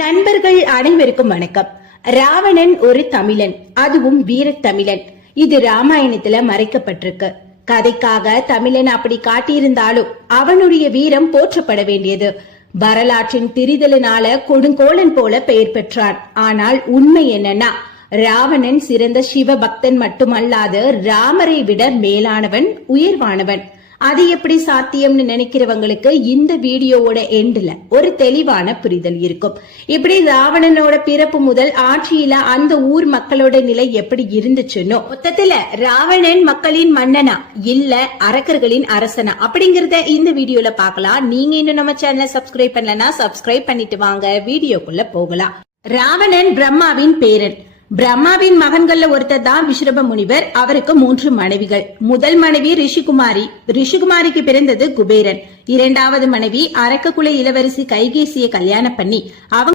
நண்பர்கள் அனைவருக்கும் வணக்கம். ராவணன் ஒரு தமிழன், அதுவும் வீரத்தமிழன். இது ராமாயணத்துல மறைக்கப்பட்டிருக்கு. கதைக்காக தமிழன் அப்படி காட்டியிருந்தாலும் அவனுடைய வீரம் போற்றப்பட வேண்டியது. வரலாற்றின் திரிதலினால கொடுங்கோலன் போல பெயர் பெற்றான். ஆனால் உண்மை என்னன்னா, ராவணன் சிறந்த சிவ பக்தன் மட்டுமல்லாது ராமரை விட மேலானவன், உயர்வானவன். அது எப்படி சாத்தியம்னு நினைக்கிறவங்களுக்கு இந்த வீடியோவோட எண்ட்ல ஒரு தெளிவான புரிதல் இருக்கும். இப்படி ராவணனோட பிறப்பு முதல் ஆட்சியில அந்த ஊர் மக்களோட நிலை எப்படி இருந்துச்சுன்னோ, மொத்தத்துல ராவணன் மக்களின் மன்னனா இல்ல அரக்கர்களின் அரசனா அப்படிங்கறத இந்த வீடியோல பாக்கலாம். நீங்க இன்னும் நம்ம சேனலை சப்ஸ்கிரைப் பண்ணலன்னா சப்ஸ்கிரைப் பண்ணிட்டு வாங்க, வீடியோக்குள்ள போகலாம். ராவணன் பிரம்மாவின் பேரன். பிரம்மாவின் மகன்கள்ல ஒருத்தர் தான் விஸ்ரப முனிவர். அவருக்கு 3 மனைவிகள். முதல் மனைவி ரிஷிகுமாரி. ரிஷிகுமாரிக்கு பிறந்தது குபேரன். இரண்டாவது மனைவி அரக்ககுல இளவரசி கைகேசியை கல்யாணம் பண்ணி அவங்க